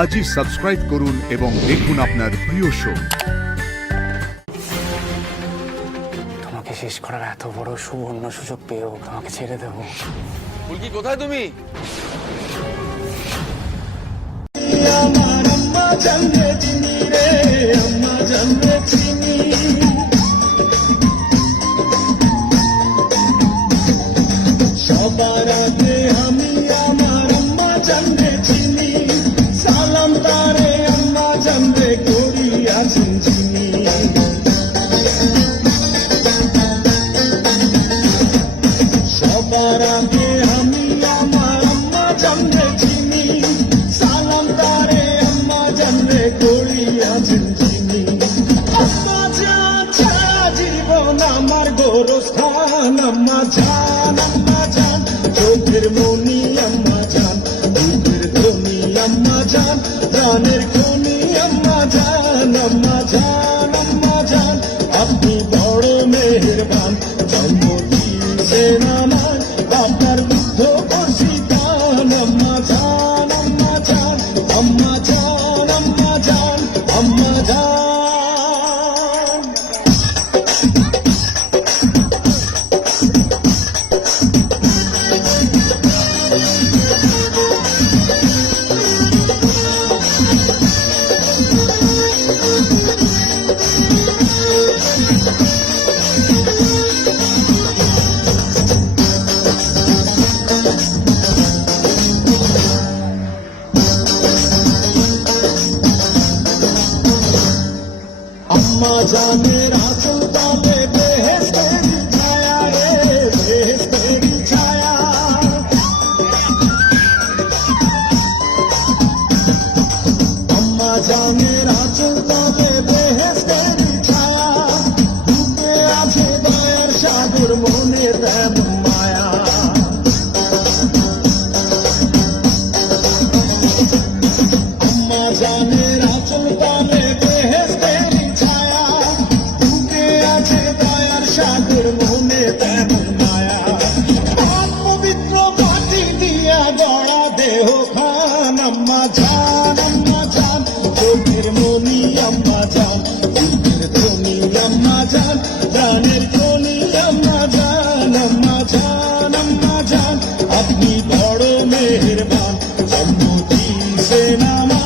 আজই সাবস্ক্রাইব করুন এবং দেখুন আপনার প্রিয় শো। তোমাকে শেষ করার এত বড় সুবর্ণ সুযোগ পেয়েও তোমাকে ছেড়ে দেবো? ফুলকি, কোথায় তুমি? আমার আম্মা জানবে চিনি রে, আম্মা জানবে চিনি। সবার আগে আমি আমার আম্মা জানবে চিনি, সালাম তারে আম্মা জানবে করিয়াছেন চিনি। সবার আগে আমি আমার আম্মা জানবে চিনি, সালাম তারে আম্মা জানবে করিয়াছেন চিনি। আম্মা জান ছাড়া জীবন আমার গোরস্থান, আম্মা জান চোখের মনি আম্মা জান, দুধের ধনি আম্মা জান, প্রাণের খনি আম্মা জান, আম্মা জান, আম্মা জান। আপনি বড় মেহেরবান, জন্ম দিয়েছেন আমার আপনার বুদ্ধ বর্ষিতান। আম্মা জান, আম্মা জান, আম্মা জান, আম্মা জান, আম্মা জান। আম্মা জানের আঁচল তলে বেহেশতের ছায়া রে, বেহেশতের ছায়া। আম্মা জানের আঁচল তলে বেহেশতের ছায়া, ডুবে আছে দয়ার সাগর মনে তেমন মায়া। আম্মা জানের আঁচল তলে বেহেশতের ছায়া, ডুবে আছে দয়ার সাগর মনে তেমন মায়া। পবিত্র মাটি দিয়া গড়া দেহ খান, আম্মা জান, আম্মা জান, চোখের মনি আম্মা জান, দুধের ধনি আম্মা জান, প্রাণের খনি আম্মা জান, আম্মা জান, আম্মা জান। আপনি বড় মেহেরবান, জন্ম দিয়েছেন আমার